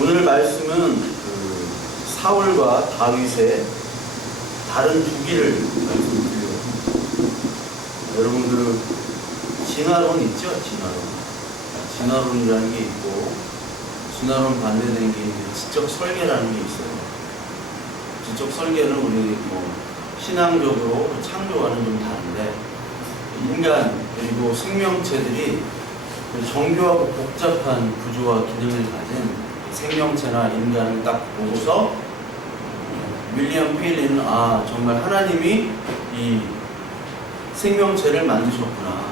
오늘 말씀은 그 사울과 다윗의 다른 주기를 말씀드리려고 합니다. 여러분들 진화론 있죠? 진화론이라는 게 있고, 진화론 반대되는 게 지적 설계라는 게 있어요. 지적 설계는 우리 신앙적으로 창조와는 좀 다른데, 인간 그리고 생명체들이 정교하고 복잡한 구조와 기능을 가진 생명체나 인간을 딱 보고서 윌리엄 페일리는 정말 하나님이 이 생명체를 만드셨구나.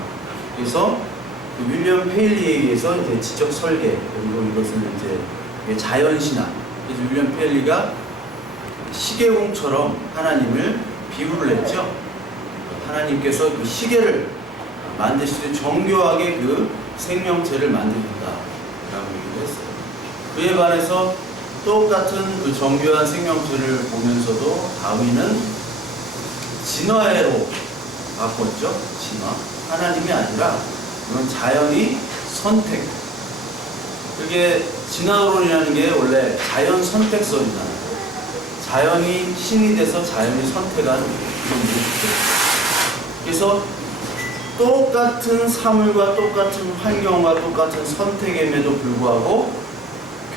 그래서 윌리엄 페일리에 의해서 이제 지적 설계, 그리고 이것은 이제 자연신학. 그래서 윌리엄 페일리가 시계공처럼 하나님을 비유를 했죠. 하나님께서 그 시계를 만드실 때 정교하게 그 생명체를 만드셨다라고 얘기를 했어요. 그에 반해서 똑같은 그 정교한 생명체를 보면서도 다윈은 진화로 바꿨죠. 진화. 하나님이 아니라 이건 자연이 선택. 그게 진화론이라는 게 원래 자연 선택설이잖아요. 자연이 신이 돼서 자연이 선택한 그런 모습들. 그래서 똑같은 사물과 똑같은 환경과 똑같은 선택임에도 불구하고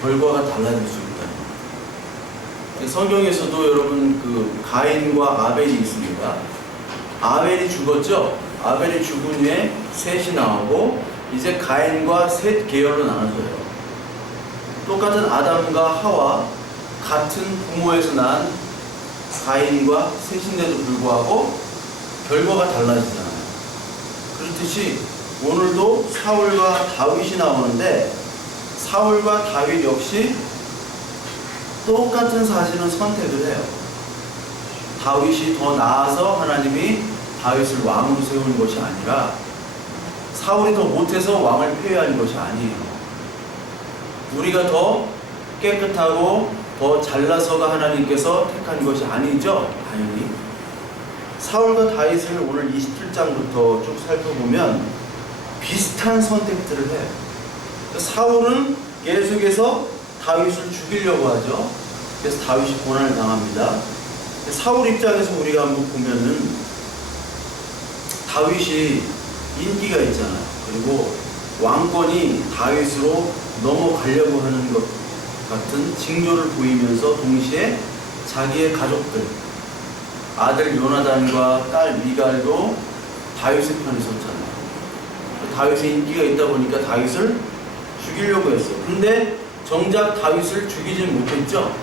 결과가 달라질 수 있다. 성경에서도 여러분 그 가인과 아벨이 있습니다. 아벨이 죽었죠? 아벨이 죽은 후에 셋이 나오고 이제 가인과 셋 계열로 나눠져요. 똑같은 아담과 하와 같은 부모에서 난 가인과 셋인데도 불구하고 결과가 달라지잖아요. 그렇듯이 오늘도 사울과 다윗이 나오는데 사울과 다윗 역시 똑같은 사실은 선택을 해요. 다윗이 더 나아서 하나님이 다윗을 왕으로 세우는 것이 아니라 사울이 더 못해서 왕을 폐위하는 것이 아니에요. 우리가 더 깨끗하고 더 잘나서가 하나님께서 택한 것이 아니죠. 당연히 사울과 다윗을 오늘 27장부터 쭉 살펴보면 비슷한 선택들을 해요. 사울은 계속해서 다윗을 죽이려고 하죠. 그래서 다윗이 고난을 당합니다. 사울 입장에서 우리가 한번 보면은 다윗이 인기가 있잖아요. 그리고 왕권이 다윗으로 넘어가려고 하는 것 같은 징조를 보이면서 동시에 자기의 가족들, 아들 요나단과 딸 미갈도 다윗의 편에 섰잖아요. 다윗의 인기가 있다 보니까 다윗을 죽이려고 했어요. 근데 정작 다윗을 죽이지 못했죠.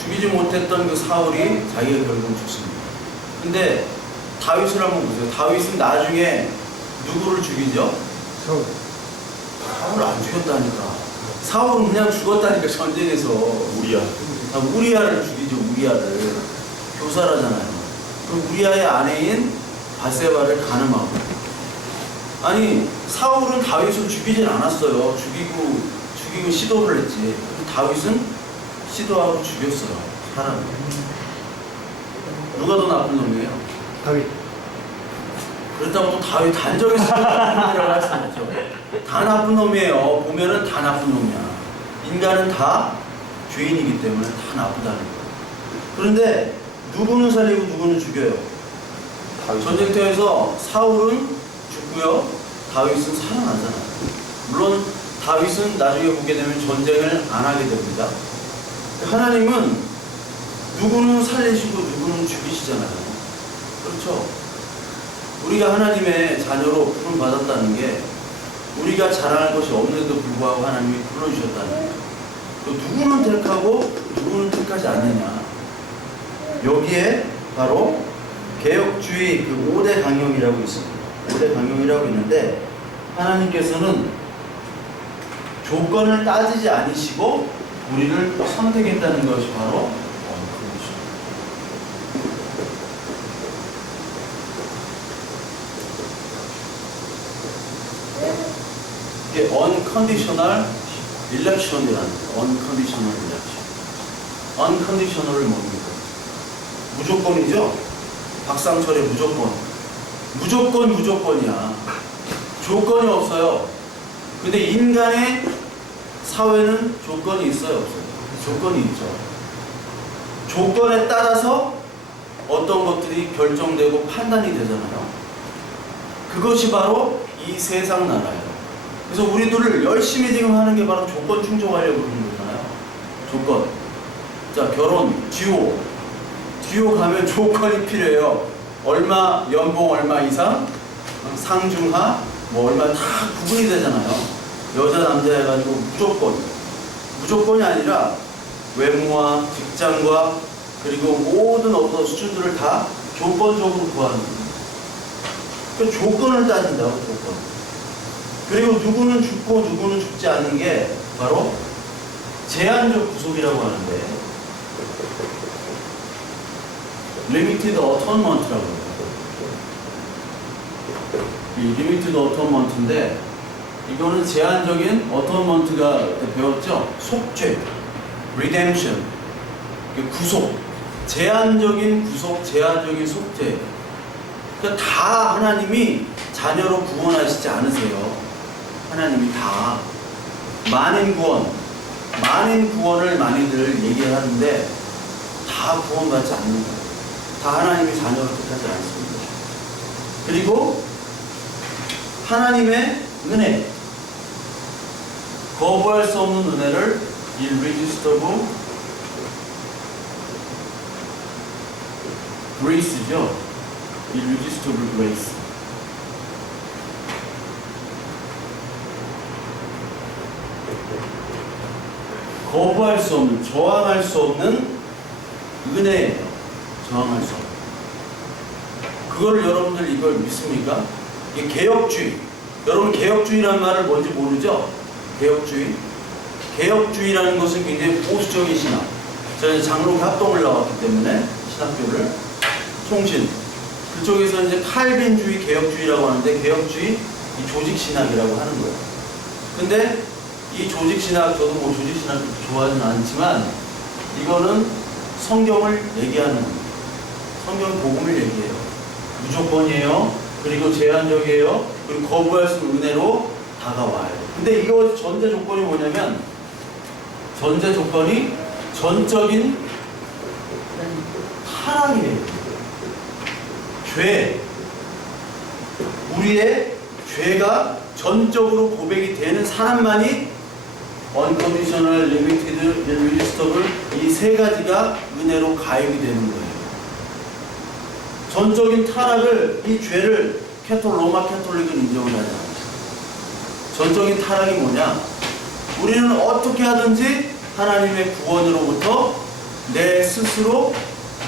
죽이지 못했던 그 사울이 자기가 결국 죽습니다. 근데 다윗을 한번 보세요. 다윗은 나중에 누구를 죽이죠? 사울을 안 죽였다니까. 사울은 그냥 죽었다니까. 전쟁에서 우리아를 죽이죠. 우리아를 교살하잖아요. 그럼 우리아의 아내인 바세바를 간음하고. 아니 사울은 다윗을 죽이진 않았어요. 죽이고 시도를 했지. 다윗은 시도하고 죽였어요. 사람을. 누가 더 나쁜 놈이에요? 다윗. 그렇다고 또 다윗 단정해서 나쁜 놈이라고 할 수는 없죠. 다 나쁜 놈이에요. 보면은 다 나쁜 놈이야. 인간은 다 죄인이기 때문에 다 나쁘다는 거예요. 그런데 누구는 살리고 누구는 죽여요. 전쟁터에서 사울은 죽고요. 다윗은 살아나잖아요. 물론 다윗은 나중에 보게 되면 전쟁을 안 하게 됩니다. 하나님은 누구는 살리시고 누구는 죽이시잖아요. 그렇죠? 우리가 하나님의 자녀로 부름 받았다는 게 우리가 자랑할 것이 없는데도 불구하고 하나님이 불러주셨다는 거예요. 또 누구는 택하고 누구는 택하지 않느냐. 여기에 바로 개혁주의 그 5대 강령이라고 있습니다. 5대 강령이라고 있는데 하나님께서는 조건을 따지지 않으시고 우리를 선택했다는 것이 바로 이게 unconditional election이라는 거예요. unconditional election. unconditional을 뭡니까? 무조건이죠? 박상철의 무조건. 무조건이야. 조건이 없어요. 근데 인간의 사회는 조건이 있어요, 없어요? 조건이 있죠. 조건에 따라서 어떤 것들이 결정되고 판단이 되잖아요. 그것이 바로 이 세상 나라예요. 그래서 우리들을 열심히 지금 하는 게 바로 조건 충족하려고 그러는 거잖아요. 조건. 자, 결혼, 듀오 가면 조건이 필요해요. 얼마, 연봉 얼마 이상, 상중하, 뭐 얼마 다 구분이 되잖아요. 여자, 남자 해가지고 무조건이 아니라 외모와 직장과 그리고 모든 어떤 수준들을 다 조건적으로 구하는 거예요. 그러니까 조건을 따진다고, 조건. 그리고 누구는 죽고 누구는 죽지 않는 게 바로 제한적 구속이라고 하는데, 리미티드 어토먼트라고 해요. 이 리미티드 어토먼트인데, 이거는 제한적인 어토먼트가 배웠죠? 속죄, 리뎀션, 구속, 제한적인 구속, 제한적인 속죄. 그러니까 다 하나님이 자녀로 구원하시지 않으세요. 하나님이 다 만인 구원을 많이들 얘기하는데 다 구원받지 않는 거예요. 다 하나님이 자녀로 뜻하지 않습니다. 그리고 하나님의 은혜, 거부할 수 없는 은혜를 irresistible grace죠. irresistible grace. 거부할 수 없는, 저항할 수 없는 은혜예요. 저항할 수 없는. 그걸 여러분들 이걸 믿습니까? 이게 개혁주의. 여러분 개혁주의라는 말을 뭔지 모르죠? 개혁주의. 개혁주의라는 것은 굉장히 보수적인 신학. 저는 장로교 합동을 나왔기 때문에 신학교를 총신. 그쪽에서 이제 칼빈주의, 개혁주의라고 하는데 개혁주의 이 조직신학이라고 하는 거예요. 근데 이 조직신학, 저도 뭐 조직신학 좋아하지는 않지만 이거는 성경을 얘기하는 겁니다. 성경 복음을 얘기해요. 무조건이에요. 그리고 제한적이에요. 그리고 거부할 수 있는 은혜로 다가와요. 근데 이거 전제 조건이 뭐냐면, 전제 조건이 전적인 타락이에요. 죄. 우리의 죄가 전적으로 고백이 되는 사람만이 unconditional, limited, irresistible 이 세 가지가 은혜로 가입이 되는 거예요. 전적인 타락을, 이 죄를 로마 캐톨릭은 인정을 하지 않아요. 전적인 타락이 뭐냐? 우리는 어떻게 하든지 하나님의 구원으로부터 내 스스로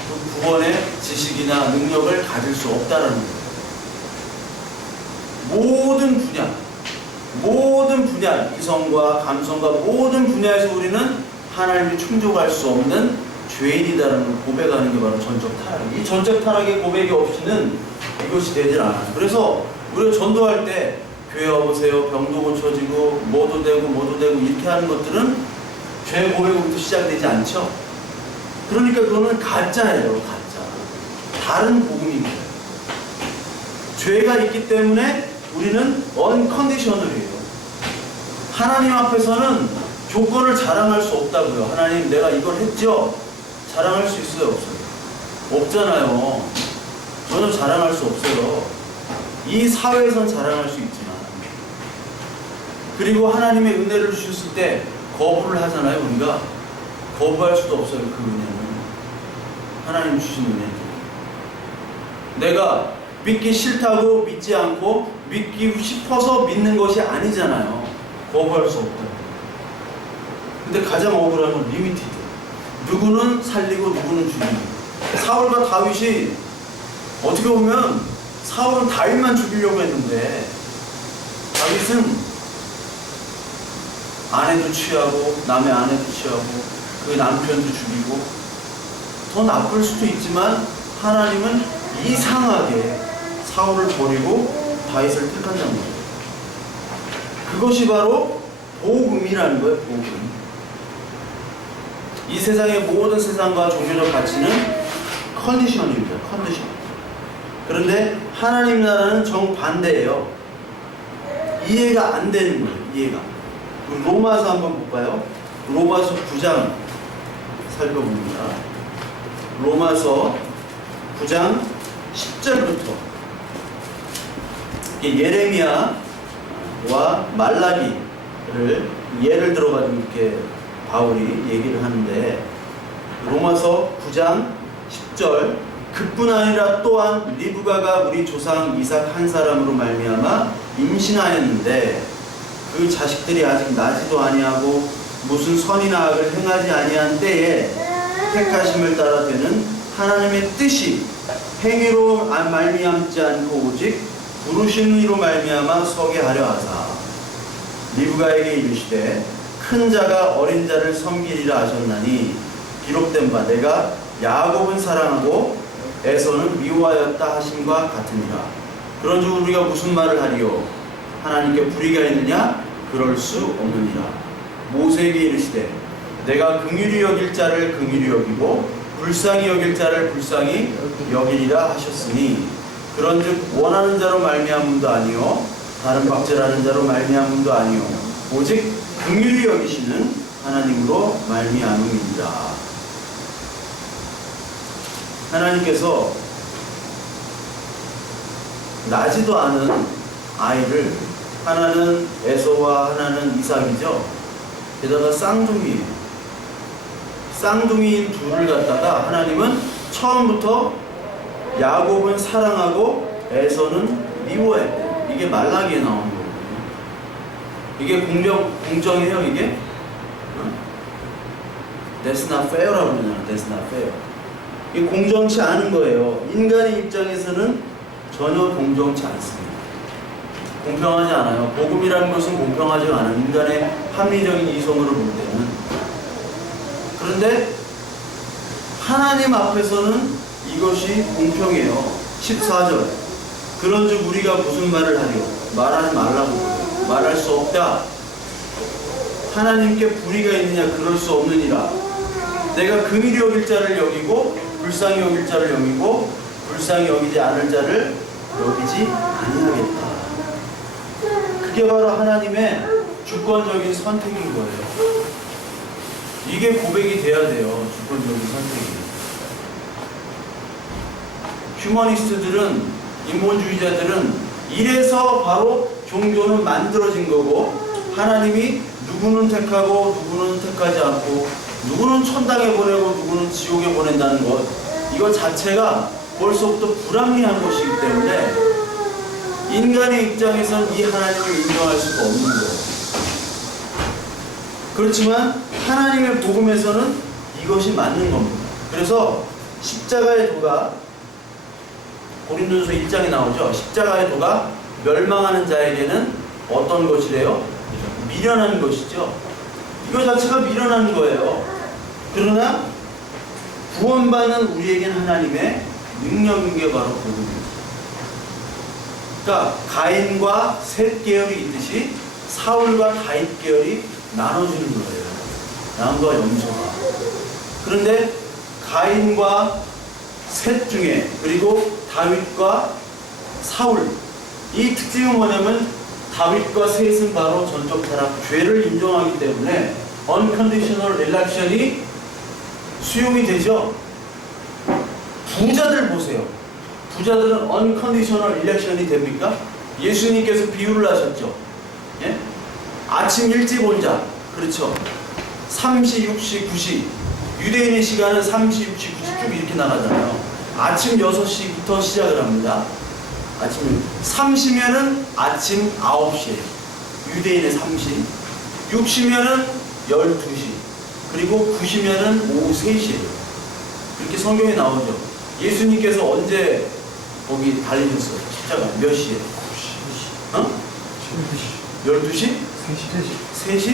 그 구원의 지식이나 능력을 가질 수 없다라는 거예요. 모든 분야, 이성과 감성과 모든 분야에서 우리는 하나님이 충족할 수 없는 죄인이다라는 걸 고백하는 게 바로 전적 타락이에요. 이 전적 타락의 고백이 없이는 이것이 되질 않아요. 그래서 우리가 전도할 때 교회 와보세요, 병도 고쳐지고 뭐도 되고 이렇게 하는 것들은 죄 고백으로부터 시작되지 않죠. 그러니까 그거는 가짜예요. 가짜. 다른 복음입니다. 죄가 있기 때문에 우리는 unconditional이에요. 하나님 앞에서는 조건을 자랑할 수 없다고요. 하나님 내가 이걸 했죠? 자랑할 수 있어요? 없어요? 없잖아요. 저는 자랑할 수 없어요. 이 사회에선 자랑할 수 있지만, 그리고 하나님의 은혜를 주셨을 때 거부를 하잖아요. 우리가 거부할 수도 없어요. 그 은혜는 하나님 주신 은혜죠. 내가 믿기 싫다고 믿지 않고 믿기 싶어서 믿는 것이 아니잖아요. 거부할 수 없다. 근데 가장 억울한 건 리미티드. 누구는 살리고 누구는 죽이고. 사울과 다윗이 어떻게 보면 사울은 다윗만 죽이려고 했는데 다윗은 아내도 취하고 남의 아내도 취하고 그 남편도 죽이고, 더 나쁠 수도 있지만 하나님은 이상하게 사울을 버리고 다윗을 택한다는 거예요. 그것이 바로 복음이라는 거예요. 복음. 이 세상의 모든 세상과 종교적 가치는 컨디션입니다. 컨디션. 그런데 하나님 나라는 정반대예요. 이해가 안 되는 거예요. 이해가. 그럼 로마서 한번 볼까요? 로마서 9장 살펴봅니다. 로마서 9장 10절부터 예레미야와 말라기를 예를 들어가지고 이렇게 바울이 얘기를 하는데, 로마서 9장 10절, 그뿐 아니라 또한 리브가가 우리 조상 이삭 한 사람으로 말미암아 임신하였는데 그 자식들이 아직 나지도 아니하고 무슨 선이나 악을 행하지 아니한 때에 택하심을 따라 되는 하나님의 뜻이 행위로 말미암지 않고 오직 부르신 이로 말미암아 서게 하려 하사 리브가에게 이르시되 큰 자가 어린 자를 섬기리라 하셨나니 기록된 바 내가 야곱은 사랑하고 에서는 미워하였다 하심과 같으니라. 그런즉 우리가 무슨 말을 하리요? 하나님께 불의가 있느냐? 그럴 수 없느니라. 모세에게 이르시되 내가 긍휼히 여길 자를 긍휼히 여기고 불쌍히 여길 자를 불쌍히 여기리라 하셨으니 그런즉 원하는 자로 말미암음도 아니요 다른 박제라는 자로 말미암음도 아니요 오직 긍휼히 여기시는 하나님으로 말미암음이니라. 하나님께서 나지도 않은 아이를, 하나는 에서와 하나는 이삭이죠. 게다가 쌍둥이에요. 쌍둥이인 둘을 갖다가 하나님은 처음부터 야곱은 사랑하고 에서는 미워했대요. 이게 말라기에 나오는 거거든요. 이게 공정해요, 이게? That's not fair라고 그러잖아. That's not fair. 이게 공정치 않은 거예요. 인간의 입장에서는 전혀 공정치 않습니다. 공평하지 않아요. 복음이라는 것은 공평하지 않아요. 인간의 합리적인 이성으로 볼 때는. 그런데 하나님 앞에서는 이것이 공평해요. 14절. 그런즉 우리가 무슨 말을 하리요? 말하지 말라고. 말할 수 없다. 하나님께 불의가 있느냐? 그럴 수 없느니라. 내가 긍휼히 여길 자를 여기고 불쌍히 여길 자를 여기고 불쌍히 여기지 않을 자를 여기지 아니하겠다. 그게 바로 하나님의 주권적인 선택인 거예요. 이게 고백이 돼야 돼요. 주권적인 선택이. 휴머니스트들은, 인본주의자들은 이래서 바로 종교는 만들어진 거고, 하나님이 누구는 택하고 누구는 택하지 않고 누구는 천당에 보내고 누구는 지옥에 보낸다는 것, 이거 자체가 벌써부터 불합리한 것이기 때문에 인간의 입장에서는 이 하나님을 인정할 수가 없는 거예요. 그렇지만 하나님의 복음에서는 이것이 맞는 겁니다. 그래서 십자가의 도가, 고린도전서 1장에 나오죠. 십자가의 도가 멸망하는 자에게는 어떤 것이래요? 미련한 것이죠. 이거 자체가 미련한 거예요. 그러나 구원받는 우리에겐 하나님의 능력인 게 바로 복음입니다. 그러니까 가인과 셋 계열이 있듯이 사울과 다윗 계열이 나눠지는 거예요. 양과 염소가. 그런데 가인과 셋 중에, 그리고 다윗과 사울, 이 특징은 뭐냐면 다윗과 셋은 바로 전적 타락, 죄를 인정하기 때문에 unconditional election이 수용이 되죠. 부자들 보세요. 부자들은 unconditional election이 됩니까? 예수님께서 비유를 하셨죠. 예? 아침 일찍 온 자, 그렇죠. 3시, 6시, 9시, 유대인의 시간은 3시, 6시, 9시 쭉 이렇게 나가잖아요. 아침 6시부터 시작을 합니다. 아침 3시면은 아침 9시에 유대인의 3시, 6시면은 12시, 그리고 9시면은 오후 3시에요. 그렇게 성경에 나오죠. 예수님께서 언제 거기 달리셨어요? 십자가 몇 시에? 9시. 어? 12시? 3시? 3시?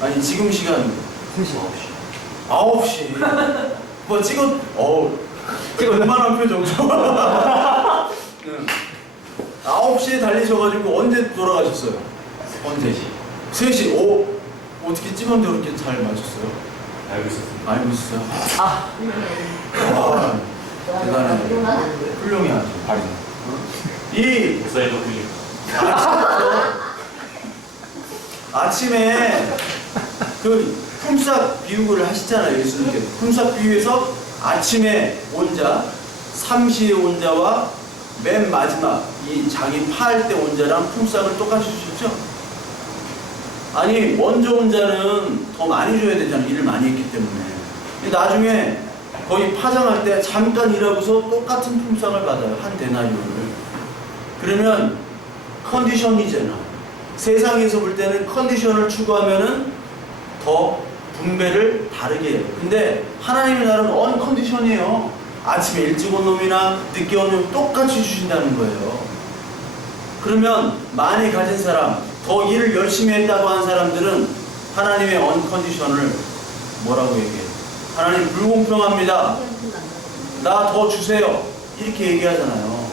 아니 지금 시간 3시. 9시. 뭐 찍어 웬만한 표정. 9시에 달리셔가지고 언제 돌아가셨어요? 언제? 3시. 오, 어떻게 찍은 대로 이렇게 잘 맞췄어요? 알고 있었어요. 알고 있어요? 대단해. 훌륭해 아주. 발이. 이 목사님도 훌륭. 아침에 그 품삯 비유를 하시잖아요. 예수님께서 품삯 비유에서 아침에 온 자, 삼시에 온 자와 맨 마지막 이 자기 파할 때 온 자랑 품삯을 똑같이 주셨죠? 아니 먼저 온 자는 더 많이 줘야 되잖아요. 일을 많이 했기 때문에. 근데 나중에 거의 파장할 때 잠깐 일하고서 똑같은 품삯을 받아요. 한 데나리온을. 그러면 컨디션이잖아. 세상에서 볼 때는 컨디션을 추구하면은 더 분배를 다르게 해요. 근데 하나님의 나라는 언 컨디션이에요. 아침에 일찍 온 놈이나 늦게 온 놈 똑같이 주신다는 거예요. 그러면 많이 가진 사람, 더 일을 열심히 했다고 한 사람들은 하나님의 언 컨디션을 뭐라고 얘기해요? 하나님 불공평합니다. 나 더 주세요. 이렇게 얘기하잖아요.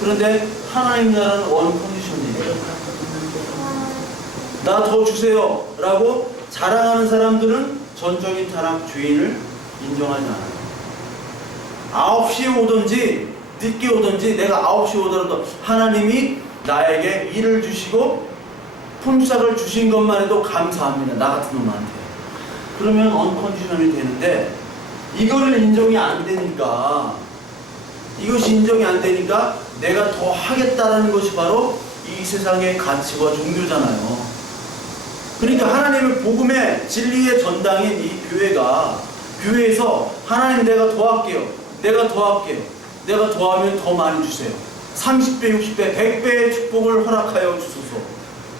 그런데 하나님 나라는 원 컨디션이에요. 나 더 주세요 라고 자랑하는 사람들은 전적인 타락 주인을 인정하지 않아요. 9시에 오든지 늦게 오든지 내가 9시에 오더라도 하나님이 나에게 일을 주시고 품삯을 주신 것만 해도 감사합니다. 나 같은 놈한테. 그러면 언컨디셔널이 되는데 이거를 인정이 안 되니까, 이것이 인정이 안 되니까 내가 더 하겠다라는 것이 바로 이 세상의 가치와 종교잖아요. 그러니까 하나님의 복음의 진리의 전당인 이 교회가, 교회에서 하나님 내가 더 할게요. 내가 더 할게요. 내가 더 하면 더 많이 주세요. 30배, 60배, 100배의 축복을 허락하여 주소서.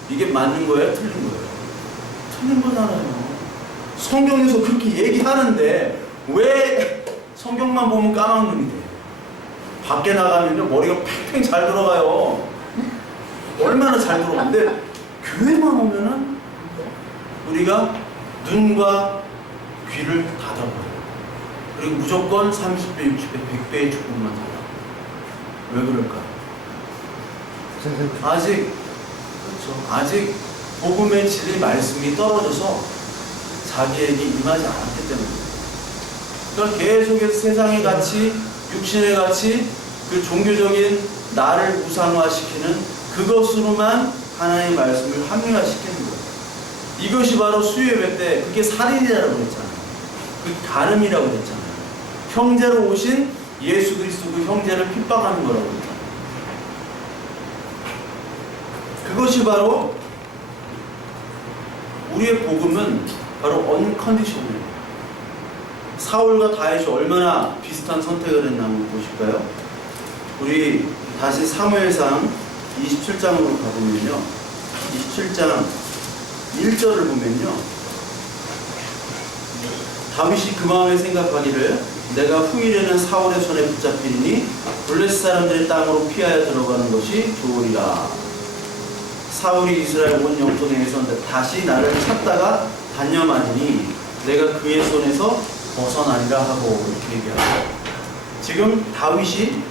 이게 맞는 거예요? 틀린 거예요? 틀린 거잖아요. 성경에서 그렇게 얘기하는데 왜 성경만 보면 까막눈이 돼요? 밖에 나가면요 머리가 팽팽 잘 들어가요. 얼마나 잘 들어가는데 교회만 오면은 우리가 눈과 귀를 닫아버려요. 그리고 무조건 30배, 60배, 100배의 축복만 달라. 왜 그럴까? 아직, 그렇죠. 아직 복음의 진리 말씀이 떨어져서 자기에게 임하지 않았기 때문에. 그러니까 계속해서 세상의 가치, 육신의 가치, 그 종교적인 나를 우상화시키는 그것으로만 하나님의 말씀을 합리화시키는 거예요. 이것이 바로 수요예배 때 그게 살인이라고 그랬잖아요. 그 간음이라고 그랬잖아요. 형제로 오신 예수 그리스도 그 형제를 핍박하는 거라고 그랬잖아요. 그것이 바로 우리의 복음은 바로 언컨디셔널. 사울과 다윗이 얼마나 비슷한 선택을 했나 한번 보실까요? 우리 다시 사무엘상 27장으로 가보면요. 27장 1절을 보면요. 다윗이 그 마음에 생각하기를 내가 후일에는 사울의 손에 붙잡히리니 블레셋 사람들의 땅으로 피하여 들어가는 것이 좋으리라. 사울이 이스라엘 온 영토내에서 다시 나를 찾다가 단념하니 내가 그의 손에서 벗어나리라 하고 이렇게 얘기하죠. 지금 다윗이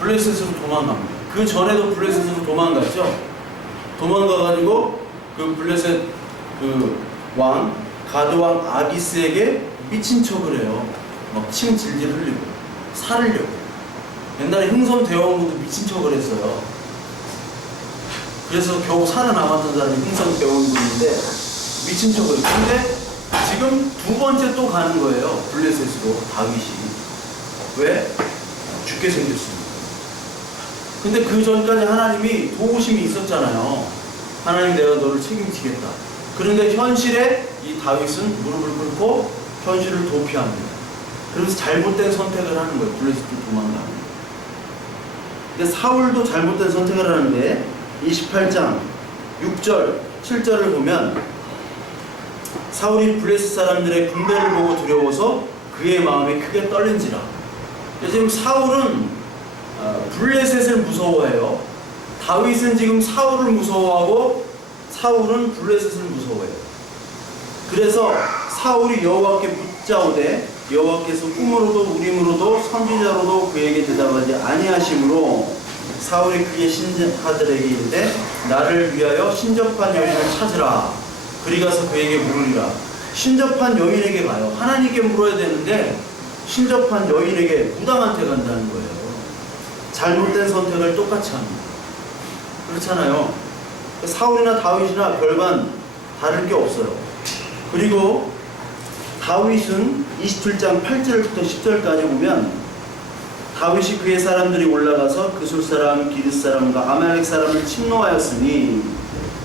블레셋으로 도망갑니다. 그 전에도 블레셋으로 도망갔죠. 도망가가지고 그 블레셋 그 왕 가드 왕 아기스에게 미친 척을 해요. 막 침 질질 흘리고 살으려고. 옛날에 흥선 대원군도 미친 척을 했어요. 그래서 겨우 살아남았던 사람이 흥선 대원군인데 미친 척을 했어요. 근데 지금 두 번째 또 가는 거예요. 블레셋으로 다윗이. 왜? 죽게 생겼습니다. 근데 그 전까지 하나님이 도우심이 있었잖아요. 하나님 내가 너를 책임지겠다. 그런데 현실에 이 다윗은 무릎을 꿇고 현실을 도피합니다. 그래서 잘못된 선택을 하는 거예요. 블레셋도 도망가는. 근데 사울도 잘못된 선택을 하는데 28장 6절 7절을 보면 사울이 블레셋 사람들의 군대를 보고 두려워서 그의 마음이 크게 떨린지라. 지금 사울은 블레셋을 무서워해요. 다윗은 지금 사울을 무서워하고 사울은 블레셋을 무서워해요. 그래서 사울이 여호와께 묻자오되 여호와께서 꿈으로도 우림으로도 선지자로도 그에게 대답하지 아니하심으로 사울이 그의 신하들에게 이르되 나를 위하여 신접한 여인을 찾으라. 그리 가서 그에게 물으리라. 신접한 여인에게 가요. 하나님께 물어야 되는데 신접한 여인에게 무당한테 간다는 거예요. 잘못된 선택을 똑같이 합니다. 그렇잖아요. 사울이나 다윗이나 별반 다를 게 없어요. 그리고 다윗은 27장 8절부터 10절까지 보면 다윗이 그의 사람들이 올라가서 그술 사람, 기럇 사람과 아말렉 사람을 침노하였으니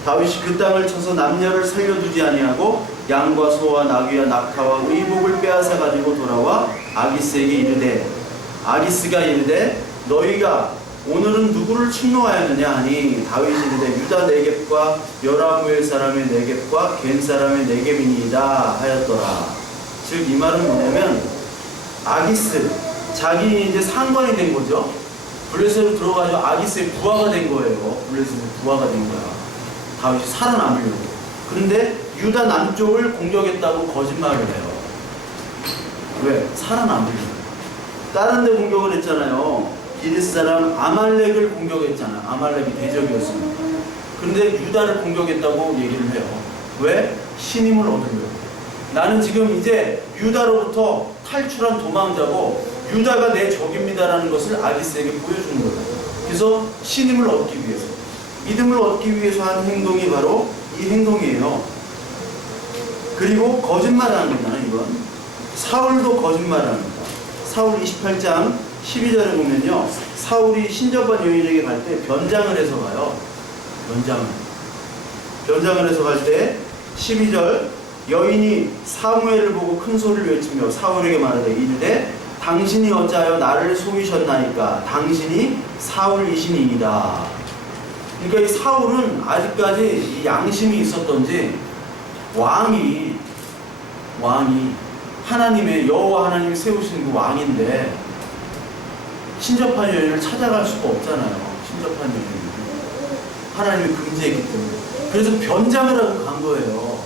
다윗이 그 땅을 쳐서 남녀를 살려두지 아니하고 양과 소와 나귀와 낙타와 의복을 빼앗아 가지고 돌아와 아기스에게 이르되 아기스가 이르되 너희가 오늘은 누구를 침노하였느냐 하니 다윗이 이르되 유다 네겝과 여라무엘 사람의 네겝과 겐 사람의 네겝이니이다 하였더라. 즉 이 말은 뭐냐면 아기스 자기 이제 상관이 된 거죠. 블레셋으로 들어가서 아기스의 부하가 된 거예요. 블레셋의 부하가 된 거야. 다윗이 살아남으려고. 그런데 유다 남쪽을 공격했다고 거짓말을 해요. 왜? 살아남으려고. 다른 데 공격을 했잖아요. 기럇 사람 아말렉을 공격했잖아요. 아말렉이 대적이었습니다. 그런데 유다를 공격했다고 얘기를 해요. 왜? 신임을 얻으려고. 나는 지금 이제 유다로부터 탈출한 도망자고 유다가 내 적입니다라는 것을 아기스에게 보여주는 거예요. 그래서 신임을 얻기 위해서, 믿음을 얻기 위해서 한 행동이 바로 이 행동이에요. 그리고 거짓말하는 거잖아요. 이건 사울도 거짓말합니다. 사울 28장 12절에 보면요, 사울이 신접한 여인에게 갈 때 변장을 해서 가요. 변장을 해서 갈 때 12절 여인이 사무엘을 보고 큰 소리를 외치며 사울에게 말하되 이르되 당신이 어찌하여 나를 속이셨나이까 당신이 사울이시니이다. 그러니까 이 사울은 아직까지 이 양심이 있었던지 왕이 하나님의 여호와 하나님이 세우신 그 왕인데 신접한 여인을 찾아갈 수가 없잖아요. 신접한 여인을 하나님이 금지했기 때문에. 그래서 변장을 하고 간 거예요.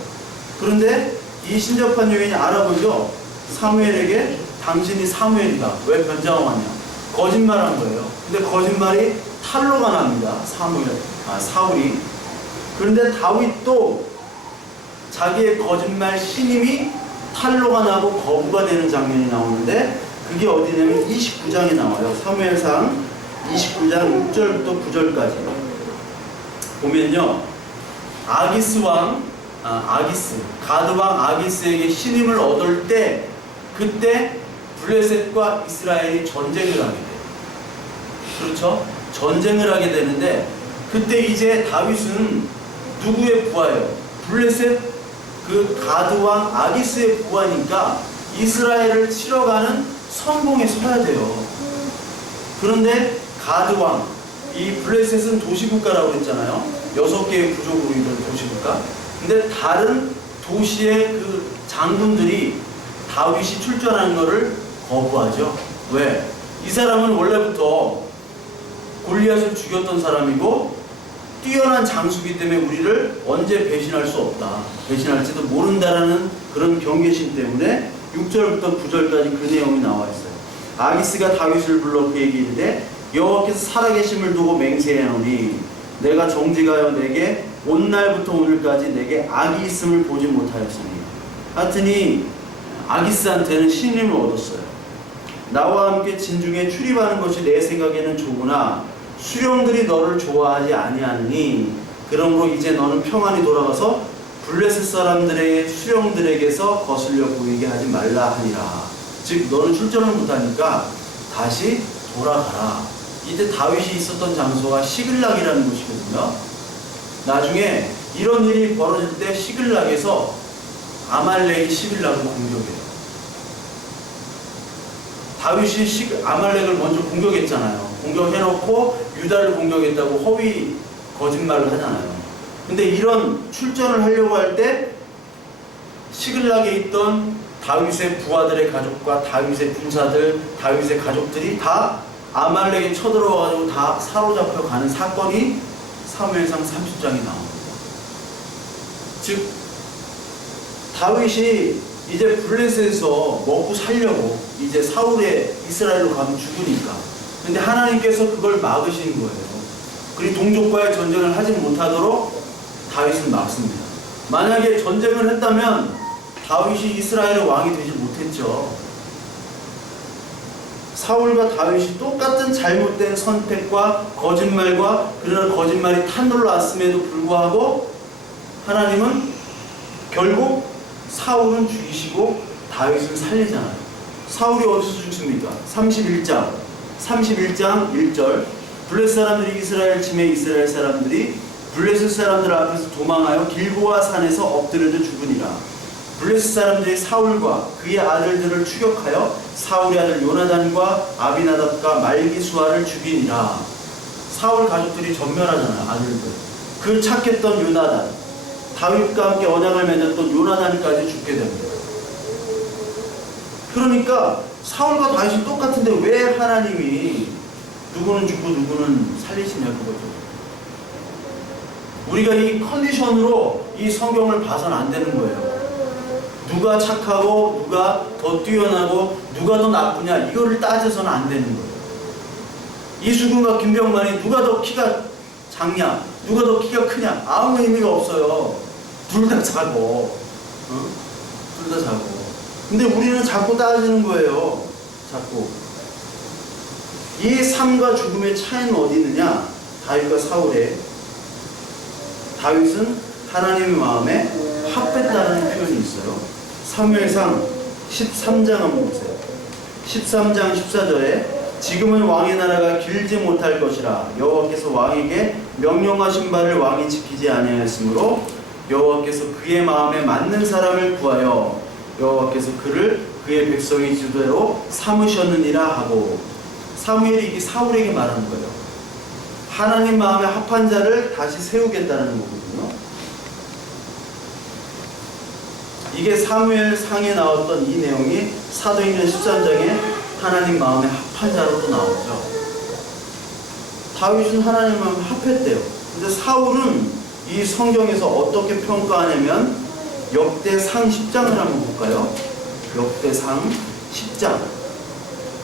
그런데 이 신접한 여인이 알아보죠. 사무엘에게 당신이 사무엘이다. 왜 변장을 왔냐? 거짓말한 거예요. 근데 거짓말이 탄로가 납니다. 사울이. 그런데 다윗도 자기의 거짓말 신임이 탄로가 나고 거부가 되는 장면이 나오는데 그게 어디냐면 29장에 나와요. 사무엘상 29장 6절부터 9절까지 보면요, 가드왕 아기스에게 신임을 얻을 때 그때 블레셋과 이스라엘이 전쟁을 하게 돼요. 그렇죠? 전쟁을 하게 되는데 그때 이제 다윗은 누구의 부하예요? 블레셋 그 가드왕 아기스의 부하니까 이스라엘을 치러 가는 선봉에 서야 돼요. 그런데 가드왕, 이 블레셋은 도시국가라고 했잖아요. 6개의 부족으로 이룬 도시국가. 근데 다른 도시의 그 장군들이 다윗이 출전하는 것을 거부하죠. 왜? 이 사람은 원래부터 골리앗을 죽였던 사람이고 뛰어난 장수기 때문에 우리를 언제 배신할 수 없다. 배신할지도 모른다라는 그런 경계심 때문에 6절부터 9절까지 그 내용이 나와 있어요. 아기스가 다윗을 불러 그에게 이르되 여호와께서 살아계심을 두고 맹세하노니 내가 정직하여 내게 온 날부터 오늘까지 내게 악이 있음을 보지 못하였으니. 하여튼이 아기스한테는 신임을 얻었어요. 나와 함께 진중에 출입하는 것이 내 생각에는 좋으나 수령들이 너를 좋아하지 아니하느니 그러므로 이제 너는 평안히 돌아가서 블레셋 사람들의 수령들에게서 거슬려 보이게 하지 말라 하니라. 즉 너는 출전을 못하니까 다시 돌아가라. 이때 다윗이 있었던 장소가 시글락이라는 곳이거든요. 나중에 이런 일이 벌어질 때 시글락에서 아말렉이 시글락을 공격해요. 다윗이 아말렉을 먼저 공격했잖아요. 공격해놓고 유다를 공격했다고 허위 거짓말을 하잖아요. 근데 이런 출전을 하려고 할 때 시글락에 있던 다윗의 부하들의 가족과 다윗의 군사들, 다윗의 가족들이 다 아말렉에 쳐들어와가지고 다 사로잡혀 가는 사건이 사무엘상 30장에 나옵니다. 즉 다윗이 이제 블레셋에서 먹고 살려고 이제 사울의 이스라엘로 가면 죽으니까. 근데 하나님께서 그걸 막으신 거예요. 그리고 동족과의 전쟁을 하지 못하도록 다윗을 막습니다. 만약에 전쟁을 했다면 다윗이 이스라엘의 왕이 되지 못했죠. 사울과 다윗이 똑같은 잘못된 선택과 거짓말과, 그러나 거짓말이 탄로났음에도 불구하고 하나님은 결국 사울은 죽이시고 다윗은 살리잖아요. 사울이 어디서 죽습니까? 31장 1절 블레셋 사람들이 이스라엘 침에 이스라엘 사람들이 블레셋 사람들 앞에서 도망하여 길보아 산에서 엎드려져 죽으니라. 블레셋 사람들이 사울과 그의 아들들을 추격하여 사울의 아들 요나단과 아비나답과 말기수아를 죽이니라. 사울 가족들이 전멸하잖아요. 아들들. 그 착했던 요나단, 다윗과 함께 언약을 맺었던 요나단까지 죽게 됩니다. 그러니까 사울과 다윗이 똑같은데 왜 하나님이 누구는 죽고 누구는 살리시냐, 그거죠. 우리가 이 컨디션으로 이 성경을 봐서는 안 되는 거예요. 누가 착하고 누가 더 뛰어나고 누가 더 나쁘냐, 이거를 따져서는 안 되는 거예요. 이수근과 김병만이 누가 더 키가 작냐, 누가 더 키가 크냐, 아무 의미가 없어요. 둘 다 작고, 둘 다 작고. 근데 우리는 자꾸 따지는 거예요. 자꾸. 이 삶과 죽음의 차이는 어디 있느냐? 다윗과 사울의. 다윗은 하나님의 마음에 합했다는 표현이 있어요. 사무엘상 13장 한번 보세요. 13장 14절에 지금은 왕의 나라가 길지 못할 것이라 여호와께서 왕에게 명령하신 바를 왕이 지키지 아니하였으므로 여호와께서 그의 마음에 맞는 사람을 구하여 여호와께서 그를 그의 백성의 지도대로 삼으셨느니라 하고, 사무엘이 이게 사울에게 말하는 거예요. 하나님 마음에 합한 자를 다시 세우겠다는 거거든요. 이게 사무엘 상에 나왔던 이 내용이 사도행전 13장에 하나님 마음에 합한 자로 또 나오죠. 다윗은 하나님 마음에 합했대요. 근데 사울은 이 성경에서 어떻게 평가하냐면 역대상 10장을 한번 볼까요? 역대상 10장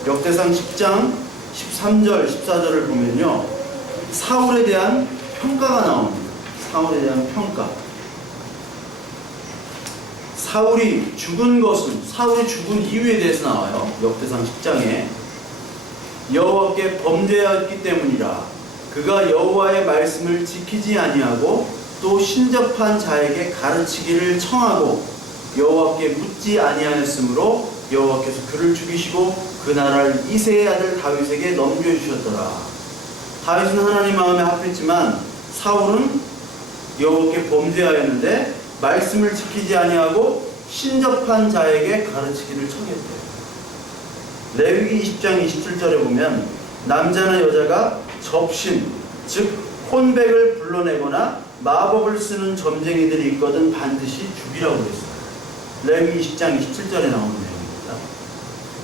13장 13절 14절을 보면요, 사울에 대한 평가가 나옵니다. 사울에 대한 평가. 사울이 죽은 것은, 사울이 죽은 이유에 대해서 나와요. 역대상 10장에 여호와께 범죄하였기 때문이라. 그가 여호와의 말씀을 지키지 아니하고 또 신접한 자에게 가르치기를 청하고 여호와께 묻지 아니하였으므로 여호와께서 그를 죽이시고 그 나라를 이새의 아들 다윗에게 넘겨주셨더라. 다윗은 하나님 마음에 합했지만 사울은 여호와께 범죄하였는데 말씀을 지키지 아니하고 신접한 자에게 가르치기를 청했대요. 레위기 20장 27절에 보면 남자나 여자가 접신, 즉 혼백을 불러내거나 마법을 쓰는 점쟁이들이 있거든 반드시 죽이라고 그랬어요. 레위기 20장 27절에 나오는 내용입니다.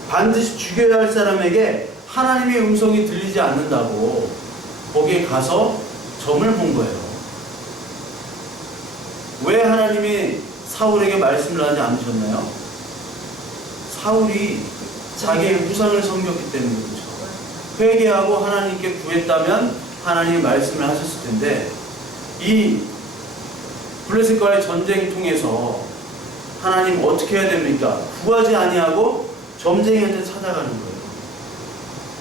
반드시 죽여야 할 사람에게 하나님의 음성이 들리지 않는다고 거기에 가서 점을 본 거예요. 왜 하나님이 사울에게 말씀을 하지 않으셨나요? 사울이 자기의 우상을 섬겼기 때문에 그렇죠. 회개하고 하나님께 구했다면 하나님이 말씀을 하셨을 텐데, 이 블레셋과의 전쟁 통해서 하나님 어떻게 해야 됩니까? 구하지 아니하고 점쟁이한테 찾아가는 거예요.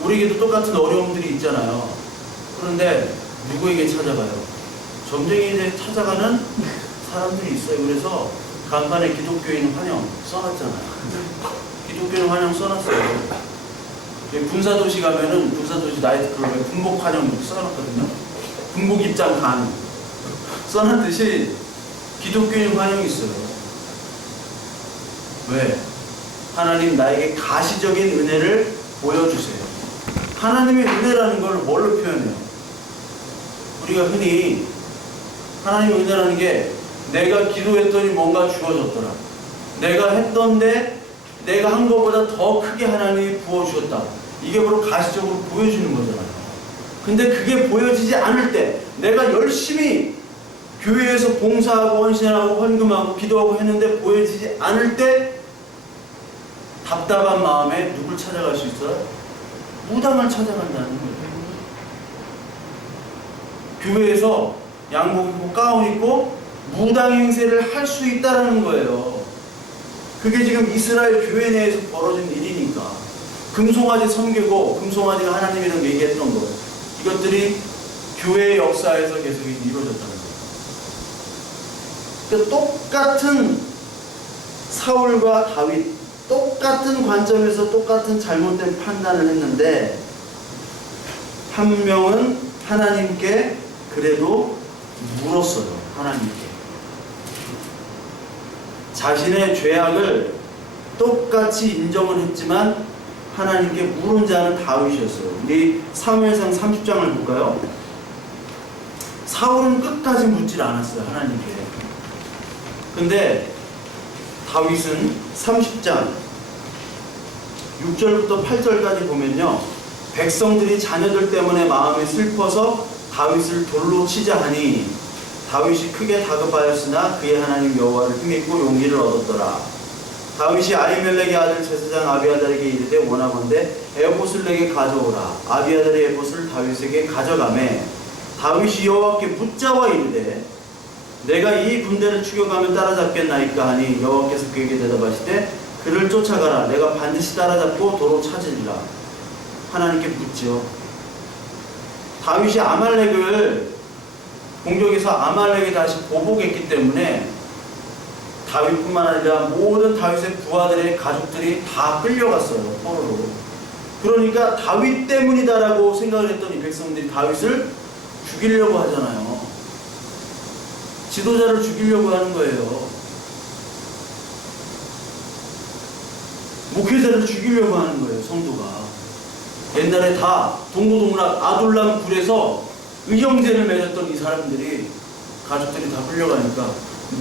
우리에게도 똑같은 어려움들이 있잖아요. 그런데 누구에게 찾아가요? 점쟁이한테 찾아가는 사람들이 있어요. 그래서 간판에 기독교인 환영 써놨잖아요. 기독교인 환영 써놨어요. 군사도시 가면은 군사도시 나이트클럽에 군복 환영 써놨거든요. 군복 입장 가능 써놨듯이 기독교인 환영이 있어요. 왜? 하나님 나에게 가시적인 은혜를 보여주세요. 하나님의 은혜라는 걸 뭘로 표현해요? 우리가 흔히 하나님의 은혜라는 게 내가 기도했더니 뭔가 주어졌더라, 내가 했던데 내가 한 것보다 더 크게 하나님이 부어주셨다, 이게 바로 가시적으로 보여주는 거잖아요. 근데 그게 보여지지 않을 때, 내가 열심히 교회에서 봉사하고 헌신하고 헌금하고 기도하고 했는데 보여지지 않을 때 답답한 마음에 누굴 찾아갈 수 있어요? 무당을 찾아간다는 거예요. 교회에서 양복 입고 가운 입고 무당 행세를 할 수 있다는 거예요. 그게 지금 이스라엘 교회 내에서 벌어진 일이니까. 금송아지 섬기고 금송아지가 하나님이라고 얘기했던 것, 이것들이 교회의 역사에서 계속 이루어졌다는 거예요. 그러니까 똑같은 사울과 다윗, 똑같은 관점에서 똑같은 잘못된 판단을 했는데, 한 명은 하나님께 그래도 물었어요. 하나님께 자신의 죄악을 똑같이 인정을 했지만 하나님께 물은 자는 다윗이었어요. 우리 사무엘상 30장을 볼까요? 사울은 끝까지 묻질 않았어요, 하나님께. 근데 다윗은 30장 6절부터 8절까지 보면요, 백성들이 자녀들 때문에 마음이 슬퍼서 다윗을 돌로 치자 하니 다윗이 크게 다급하였으나 그의 하나님 여호와를 힘입고 용기를 얻었더라. 다윗이 아히멜렉의 아들 제사장 아비아달에게 이르되 원하건대 에봇을 내게 가져오라. 아비아달의 에봇을 다윗에게 가져가매 다윗이 여호와께 붙잡아 이르되 내가 이 군대를 추격하면 따라잡겠나이까 하니 여호와께서 그에게 대답하시되 그를 쫓아가라. 내가 반드시 따라잡고 도로 찾으리라. 하나님께 묻죠. 다윗이 아말렉을 공격해서 아말렉이 다시 보복했기 때문에 다윗뿐만 아니라 모든 다윗의 부하들의 가족들이 다 끌려갔어요, 포로로. 그러니까 다윗 때문이다라고 생각을 했더니 백성들이 다윗을 죽이려고 하잖아요. 지도자를 죽이려고 하는 거예요. 목회자를 죽이려고 하는 거예요, 성도가. 옛날에 다 동고동락 아둘람 굴에서 의형제를 맺었던 이 사람들이, 가족들이 다 끌려가니까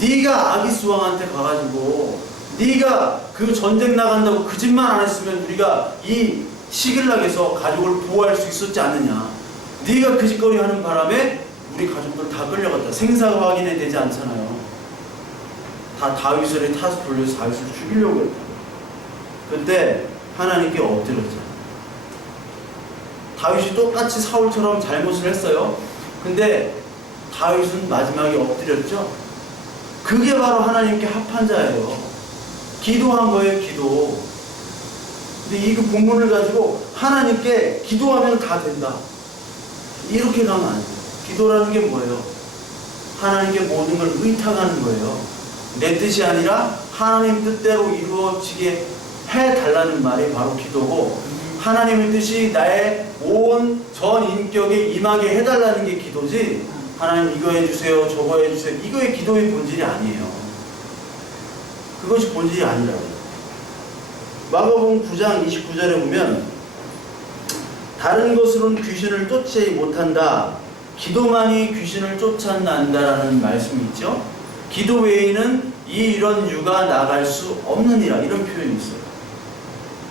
네가 아기스 왕한테 가가지고 네가 그 전쟁 나간다고 그 짓만 안 했으면 우리가 이 시글락에서 가족을 보호할 수 있었지 않느냐. 네가 그 짓거리 하는 바람에 우리 가족들 다 끌려갔다. 생사 확인이 되지 않잖아요. 다 다윗을 타서 돌려서 다윗을 죽이려고 했다. 근데 하나님께 엎드렸죠. 다윗이 똑같이 사울처럼 잘못을 했어요. 근데 다윗은 마지막에 엎드렸죠. 그게 바로 하나님께 합한 자예요. 기도한 거예요, 기도. 근데 이 본문을 가지고 하나님께 기도하면 다 된다, 이렇게 가면 안 돼요. 기도라는 게 뭐예요? 하나님께 모든 걸 의탁하는 거예요. 내 뜻이 아니라 하나님 뜻대로 이루어지게 해달라는 말이 바로 기도고, 하나님의 뜻이 나의 온 전 인격에 임하게 해달라는 게 기도지, 하나님 이거 해주세요, 저거 해주세요, 이거의 기도의 본질이 아니에요. 그것이 본질이 아니라고요. 마가복음 9장 29절에 보면 다른 것으로는 귀신을 쫓지 못한다, 기도만이 귀신을 쫓아낸다라는 말씀이 있죠. 기도 외에는 이런 유가 나갈 수 없느니라, 이런 표현이 있어요.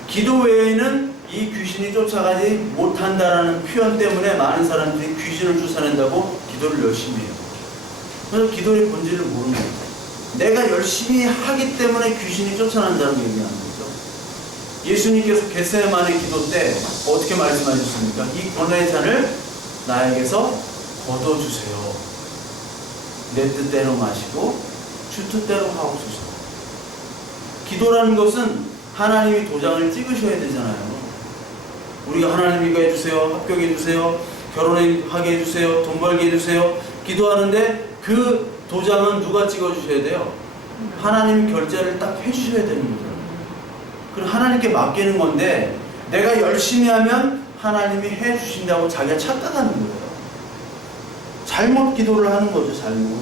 기도 외에는 이 귀신이 쫓아가지 못한다라는 표현 때문에 많은 사람들이 귀신을 쫓아낸다고 기도를 열심히 해요. 그래서 기도의 본질을 모르는 거예요. 내가 열심히 하기 때문에 귀신이 쫓아난다는 얘기하는 거죠. 예수님께서 겟세마네 기도 때 어떻게 말씀하셨습니까? 이 고난의 잔을 나에게서 걷어주세요. 내 뜻대로 마시고 주 뜻대로 하옵소서. 기도라는 것은 하나님이 도장을 찍으셔야 되잖아요. 우리가 하나님 이거 해주세요, 합격해 주세요, 결혼하게 해주세요, 돈 벌게 해주세요, 기도하는데 그 도장은 누가 찍어주셔야 돼요? 하나님 결제를 딱 해주셔야 되는 거죠. 그럼 하나님께 맡기는 건데 내가 열심히 하면 하나님이 해주신다고 자기가 착각하는 거예요. 잘못 기도를 하는 거죠, 잘못.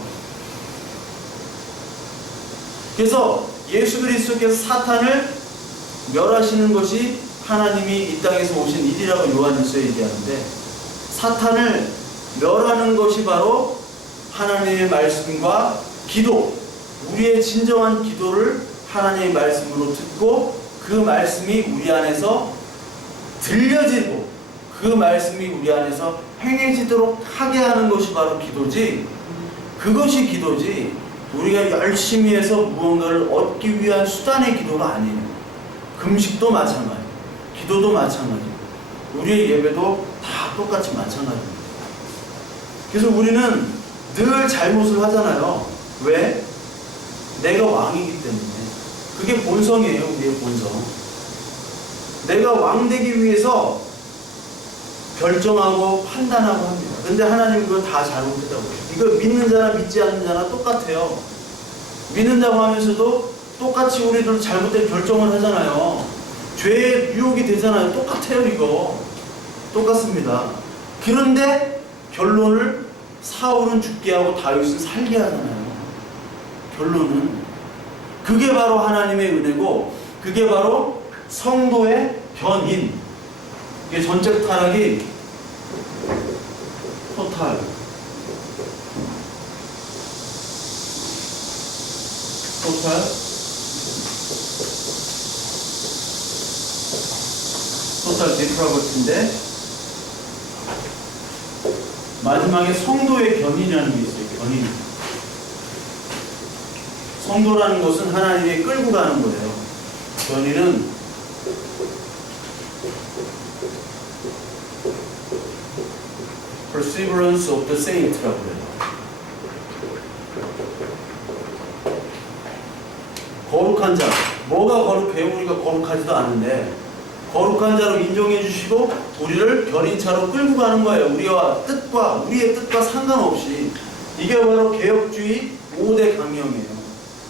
그래서 예수 그리스도께서 사탄을 멸하시는 것이 하나님이 이 땅에서 오신 일이라고 요한일서에 얘기하는데, 사탄을 멸하는 것이 바로 하나님의 말씀과 기도, 우리의 진정한 기도를 하나님의 말씀으로 듣고 그 말씀이 우리 안에서 들려지고 그 말씀이 우리 안에서 행해지도록 하게 하는 것이 바로 기도지, 그것이 기도지 우리가 열심히 해서 무언가를 얻기 위한 수단의 기도가 아니에요. 금식도 마찬가지, 기도도 마찬가지, 우리의 예배도 다 똑같이 마찬가지입니다. 그래서 우리는 늘 잘못을 하잖아요. 왜? 내가 왕이기 때문에. 그게 본성이에요, 우리의 본성. 내가 왕 되기 위해서 결정하고 판단하고 합니다. 근데 하나님 그거 다 잘못했다고 해요. 이거 믿는 자나 믿지 않는 자나 똑같아요. 믿는다고 하면서도 똑같이 우리들 잘못된 결정을 하잖아요. 죄의 유혹이 되잖아요. 똑같아요. 이거 똑같습니다. 그런데 결론을 사울은 죽게 하고 다윗은 살게 하잖아요. 결론은 그게 바로 하나님의 은혜고 그게 바로 성도의 변인. 이게 전적 타락이 토탈 디프라버티인데 마지막에 성도의 견인이라는 게 있어요. 견인. 성도라는 것은 하나님이 끌고 가는 거예요. 견인은 perseverance of the saint라고 해요. 거룩한 자. 뭐가 거룩해요? 우리가 거룩하지도 않은데 거룩한 자로 인정해 주시고 우리를 견인차로 끌고 가는 거예요. 우리의 뜻과 상관없이. 이게 바로 개혁주의 5대 강령이에요.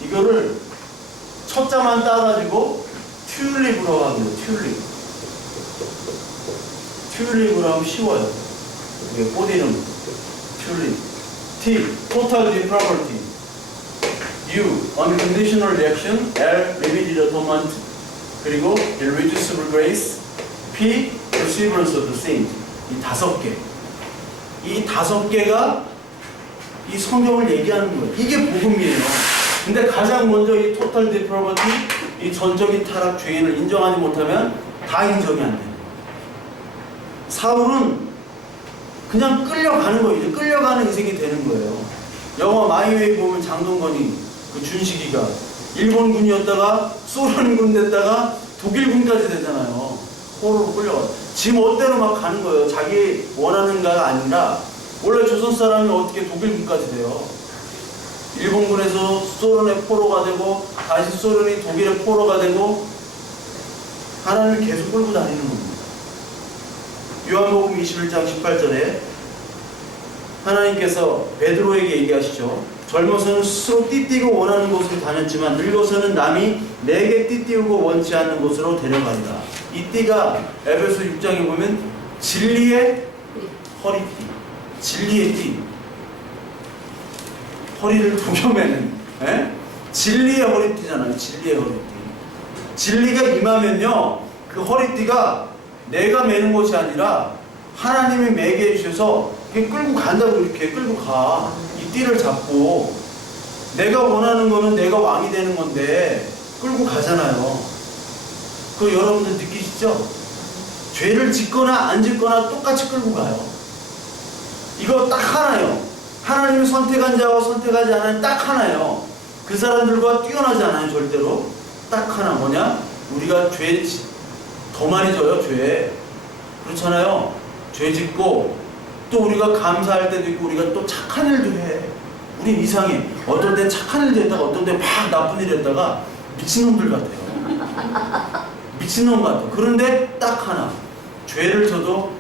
이거를 첫 자만 따가지고 튤립으로 하거든요. 튤립으로 하면 쉬워요. 이게 꽃 이름 튤립. T. Total depravity. U. Unconditional reaction. L. Limited atonement. 그리고 irreducible grace. P. Perseverance of the saint. 이 5개. 이 5개가 이 성경을 얘기하는 거예요. 이게 복음이에요. 근데 가장 먼저 이 total depravity, 이 전적인 타락 죄인을 인정하지 못하면 다 인정이 안 돼요. 사울은 그냥 끌려가는 거예요. 이제 끌려가는 인생이 되는 거예요. 영화 마이웨이 보면 장동건이 그 준식이가 일본군이었다가 소련군 됐다가 독일군까지 되잖아요. 포로로 끌려가. 지 멋대로 막 가는 거예요. 자기 원하는가가 아니라 원래 조선 사람이 어떻게 독일군까지 돼요. 일본군에서 소련의 포로가 되고 다시 소련이 독일의 포로가 되고 하나님을 계속 끌고 다니는 겁니다. 요한복음 21장 18절에 하나님께서 베드로에게 얘기하시죠. 젊어서는 스스로 띠띠고 원하는 곳으로 다녔지만 늙어서는 남이 내게 띠띠우고 원치 않는 곳으로 데려간다. 이 띠가 에베소 6장에 보면 진리의 허리띠, 진리의 띠, 허리를 부여매는 진리의 허리띠잖아요. 진리의 허리띠. 진리가 임하면요 그 허리띠가 내가 매는 것이 아니라 하나님이 매게 해주셔서 이렇게 끌고 간다고. 이렇게 끌고 가. 이 띠를 잡고 내가 원하는 거는 내가 왕이 되는 건데 끌고 가잖아요. 그거 여러분들 느끼시죠? 죄를 짓거나 안 짓거나 똑같이 끌고 가요. 이거 딱 하나요. 하나님이 선택한 자와 선택하지 않은 딱 하나요. 그 사람들과 뛰어나지 않아요. 절대로. 딱 하나. 뭐냐? 우리가 죄 더 많이 져요. 죄. 그렇잖아요. 죄 짓고 또 우리가 감사할 때도 있고 우리가 또 착한 일도 해. 우린 이상해. 어떤 때 착한 일도 했다가 어떤 때 막 나쁜 일 했다가 미친놈들 같아요. 미친놈 같아요. 그런데 딱 하나. 죄를 져도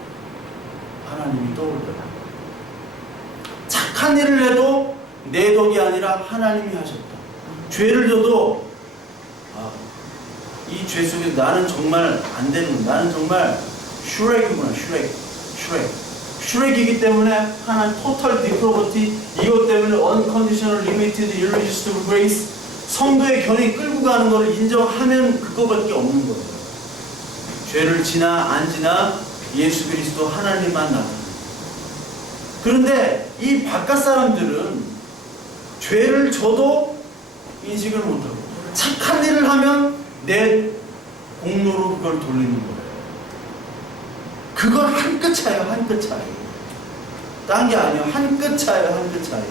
하나님이 떠올려요. 착한 일을 해도 내 덕이 아니라 하나님이 하셨다. 죄를 져도 이 죄 속에 나는 정말 안 되는, 나는 정말 슈렉이구나. 슈렉이기 때문에 하나님 토탈 디프로버티, 이것 때문에 unconditional limited irresistible grace, 성도의 견이 끌고 가는 것을 인정하면 그거밖에 없는 거예요. 죄를 지나 안 지나 예수 그리스도 하나님만 나타나요. 그런데 이 바깥 사람들은 죄를 져도 인식을 못하고 착한 일을 하면 내 공로로 그걸 돌리는 거예요. 그건 한 끗 차이에요. 한 끗 차이. 딴 게 아니에요. 한 끗 차이에요. 한 끗 차이.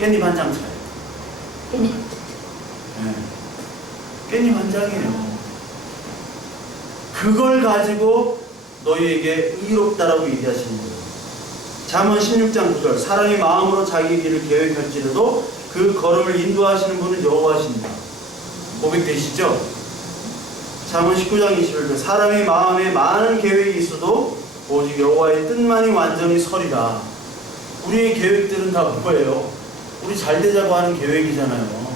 깻잎 한 장 차이. 깻잎? 네. 깻잎 한 장이에요. 그걸 가지고 너희에게 의롭다라고 얘기하시는 거예요. 잠언 16장 9절. 사람이 마음으로 자기 길을 계획할지라도 그 걸음을 인도하시는 분은 여호와시니라. 고백되시죠? 잠언 19장 21절 사람의 마음에 많은 계획이 있어도 오직 여호와의 뜻만이 완전히 서리라. 우리의 계획들은 다 뭐예요? 우리 잘 되자고 하는 계획이잖아요.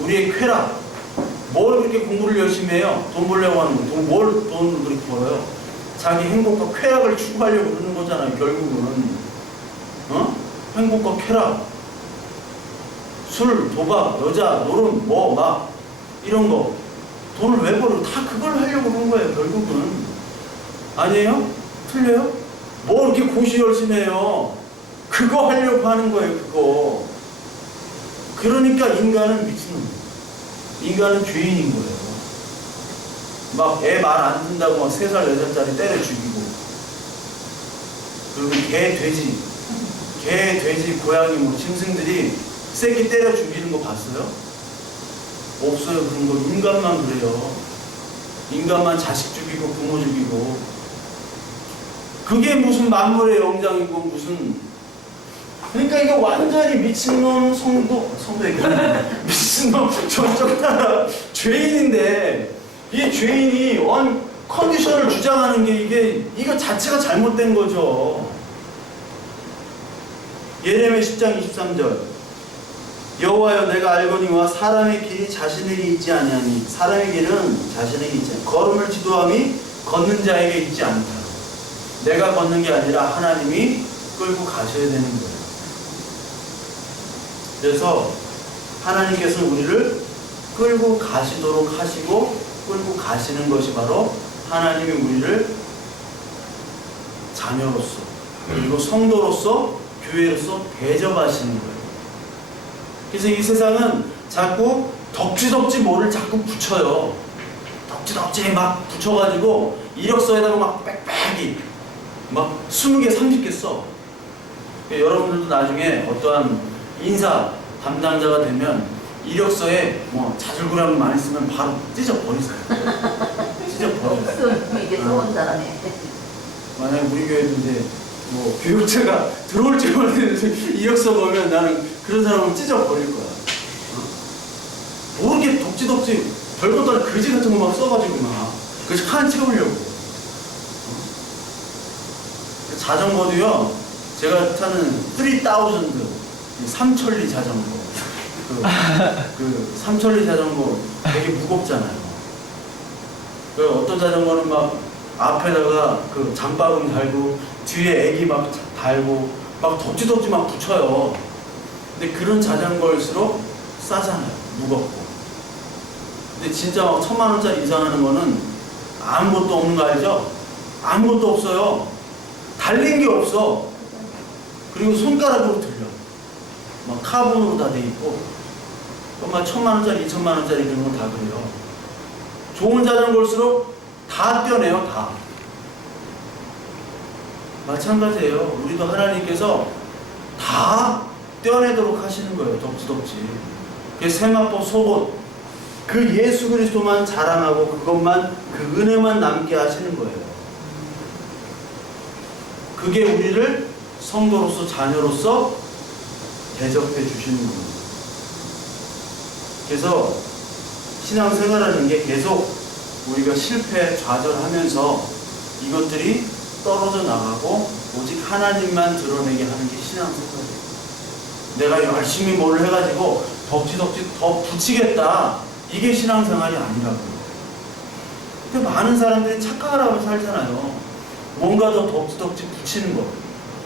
우리의 쾌락, 뭘 그렇게 공부를 열심히 해요? 돈 벌려고 하는 거. 뭘 돈을 그렇게 벌어요? 자기 행복과 쾌락을 추구하려고 그러는 거잖아요, 결국은. 행복과 쾌락. 술, 도박, 여자, 노름, 막, 이런 거. 돈을 왜 벌어? 다 그걸 하려고 그런 거예요, 결국은. 아니에요? 틀려요? 뭐 이렇게 고시 열심히 해요? 그거 하려고 하는 거예요, 그거. 그러니까 인간은 미친놈. 인간은 죄인인 거예요. 막 애 말 안 듣는다고 막 3살, 4살짜리 때려 죽이고. 그리고 개, 돼지, 고양이, 뭐 짐승들이 새끼 때려 죽이는 거 봤어요? 없어요. 그런 거. 인간만 그래요. 인간만 자식 죽이고 부모 죽이고. 그게 무슨 만물의 영장이고 무슨. 그러니까 이게 완전히 미친놈 성도에게 미친놈 저쪽 나라 죄인인데 이 죄인이 컨디션을 주장하는 게 이거 자체가 잘못된 거죠. 예레미야 10장 23절 여호와여 내가 알거니와 사람의 길이 자신에게 있지 아니하니 사람의 길은 자신에게 있지 아니하니 걸음을 지도함이 걷는 자에게 있지 않다. 내가 걷는 게 아니라 하나님이 끌고 가셔야 되는 거예요. 그래서 하나님께서 우리를 끌고 가시도록 하시고 끌고 가시는 것이 바로 하나님이 우리를 자녀로서 그리고 성도로서 교회로서 대접하시는 거예요. 그래서 이 세상은 자꾸 덕지덕지 뭐를 자꾸 붙여요. 덕지덕지 막 붙여가지고 이력서에다가 막 빽빽이 막 20개, 30개 써. 여러분들도 나중에 어떠한 인사 담당자가 되면 이력서에 뭐 자질구레한 거 많이 쓰면 바로 찢어버리세요. 찢어버리세요. 이게 좋은 사람이. 만약에 우리 교회도 이제 뭐 교육자가 들어올지 모르겠는데 이력서 보면 나는 그런 사람은 찢어버릴 거야. 뭐 이렇게 덕지덕지 별것도 아닌 거지 같은 거 막 써가지고 막 그래서 칸 채우려고. 자전거도요. 제가 타는 3000 삼천리 자전거. 그 삼천리 자전거 되게 무겁잖아요. 그 어떤 자전거는 막 앞에다가 그 장바구니 달고 뒤에 애기 막 달고 막 덕지덕지 막 붙여요. 근데 그런 자전거일수록 싸잖아요. 무겁고. 근데 진짜 막 1000만원짜리 이상 하는 거는 아무것도 없는 거 알죠? 아무것도 없어요. 달린 게 없어. 그리고 손가락으로 들려. 막 카본으로 다 돼 있고, 정말 1000만원짜리, 2000만원짜리 그런 거 다 그래요. 좋은 자전거일수록 다 떼어내요, 다. 마찬가지예요. 우리도 하나님께서 다 떼어내도록 하시는 거예요, 덕지덕지. 그래서 세마포 속옷, 그 예수 그리스도만 자랑하고 그것만, 그 은혜만 남게 하시는 거예요. 그게 우리를 성도로서, 자녀로서 대접해 주시는 겁니다. 그래서 신앙생활하는 게 계속 우리가 실패, 좌절하면서 이것들이 떨어져 나가고 오직 하나님만 드러내게 하는 게 신앙생활이에요. 내가 열심히 뭐를 해가지고 덕지덕지 더 붙이겠다. 이게 신앙생활이 아니라고요. 근데 많은 사람들이 착각하라고 살잖아요. 뭔가 더 덕지덕지 붙이는 것.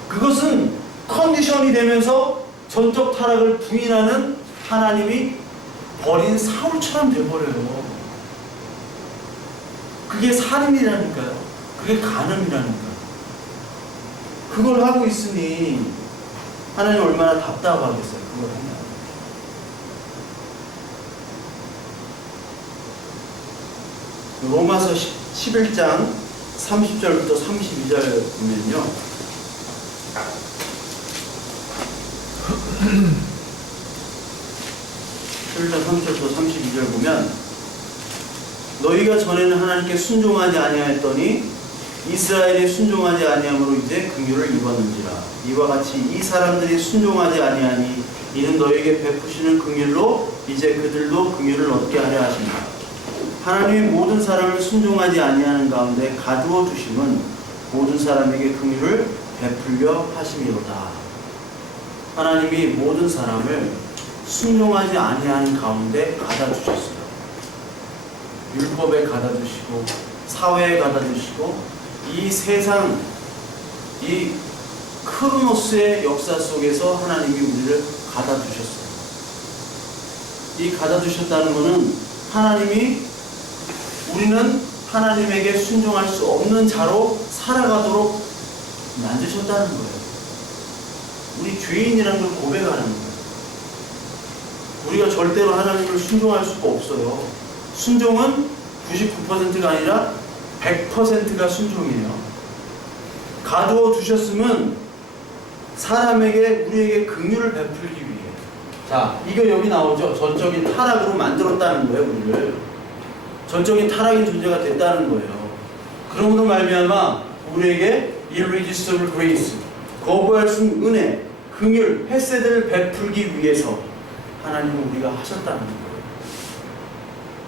그것은 컨디션이 되면서 전적 타락을 부인하는 하나님이 버린 사울처럼 돼버려요. 그게 살인이라니까요. 그게 간음이라니까요. 그걸 하고 있으니 하나님 얼마나 답답하겠어요. 그걸 하면. 로마서 11장 30절부터 32절 보면요. 11장 30절부터 32절 보면 너희가 전에는 하나님께 순종하지 아니하였더니 이스라엘이 순종하지 아니함으로 이제 긍휼을 입었는지라. 이와 같이 이 사람들이 순종하지 아니하니 이는 너희에게 베푸시는 긍휼로 이제 그들도 긍휼을 얻게 하려 하십니다. 하나님이 모든 사람을 순종하지 아니하는 가운데 가두어 주심은 모든 사람에게 긍휼을 베풀려 하심이로다. 하나님이 모든 사람을 순종하지 아니하는 가운데 가다 주셨어요. 율법에 가다 주시고 사회에 가다 주시고 이 세상 이 크로노스의 역사 속에서 하나님이 우리를 가다 주셨어요. 이 가다 주셨다는 것은 하나님이 우리는 하나님에게 순종할 수 없는 자로 살아가도록 만드셨다는 거예요. 우리 죄인이라는 걸 고백하는 거예요. 우리가 절대로 하나님을 순종할 수가 없어요. 순종은 99%가 아니라 100%가 순종이에요. 가두어 두셨으면 사람에게 우리에게 긍휼을 베풀기 위해. 자, 이거 여기 나오죠. 전적인 타락으로 만들었다는 거예요. 우리를 전적인 타락인 존재가 됐다는 거예요. 그러므로 말미암아 우리에게 irresistible grace, 거부할 수 없는 은혜, 긍휼, 헤세드를 베풀기 위해서 하나님은 우리가 하셨다는 거예요.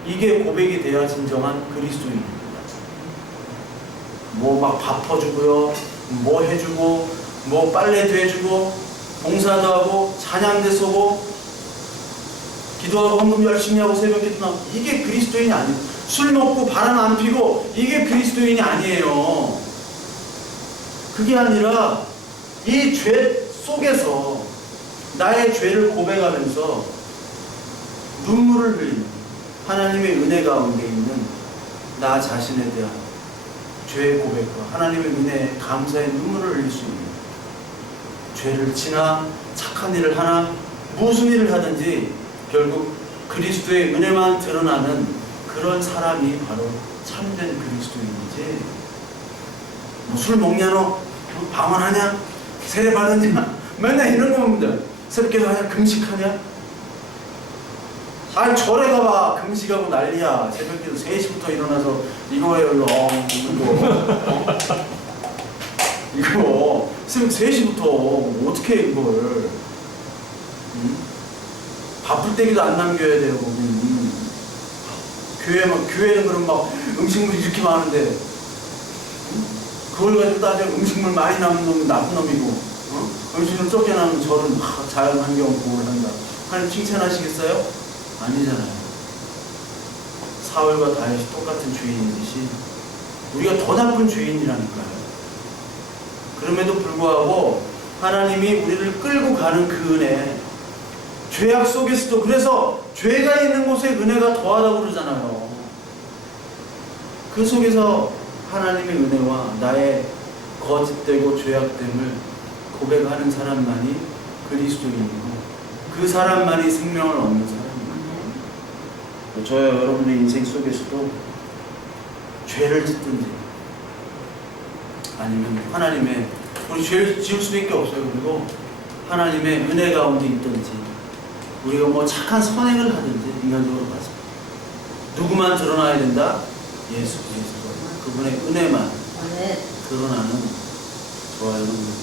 이게 고백이 돼야 진정한 그리스도인입니다. 뭐 막 밥 퍼주고요, 뭐 해주고, 뭐 빨래도 해주고, 봉사도 하고, 찬양대 쏘고, 기도하고 헌금 열심히 하고 새벽 기도 나고, 이게 그리스도인이 아니에요. 술 먹고 바람 안 피고 이게 그리스도인이 아니에요. 그게 아니라 이 죄 속에서 나의 죄를 고백하면서 눈물을 흘리는 하나님의 은혜 가운데 있는 나 자신에 대한 죄의 고백과 하나님의 은혜에 감사의 눈물을 흘릴 수 있는, 죄를 지나 착한 일을 하나 무슨 일을 하든지 결국 그리스도의 은혜만 드러나는 그런 사람이 바로 참된 그리스도인이지, 뭐 술 먹냐 너? 방언하냐? 세례 받았냐? 맨날 이런 거 봅니다. 새벽기도 하냐? 금식하냐? 아니 절에 가봐. 금식하고 난리야. 새벽기도 3시부터 일어나서 이거예요 이거 새벽 3시부터 어떻게 해 이걸. 바쁠 때기도 안 남겨야 돼요. 교회는 그럼 막 음식물이 이렇게 많은데 그걸 가지고 따지면 음식물 많이 남은 놈은 나쁜 놈이고, 음식물 적게 남은 저는 자연환경 보호를 한다. 하나님 칭찬하시겠어요? 아니잖아요. 사울과 다윗이 똑같은 죄인이듯이 우리가 더 나쁜 죄인이라니까요. 그럼에도 불구하고 하나님이 우리를 끌고 가는 그 은혜, 죄악 속에서도, 그래서 죄가 있는 곳에 은혜가 더하다고 그러잖아요. 그 속에서 하나님의 은혜와 나의 거짓되고 죄악됨을 고백하는 사람만이 그리스도인이고 그 사람만이 생명을 얻는 사람입니다. 저와 여러분의 인생 속에서도 죄를 짓든지 아니면 하나님의, 우리 죄를 지을 수밖에 없어요. 그리고 하나님의 은혜 가운데 있든지 우리가 뭐 착한 선행을 하든지 인간적으로 봐서 누구만 드러나야 된다? 예수 그리스도, 그분의 은혜만 드러나는 저와 여러분들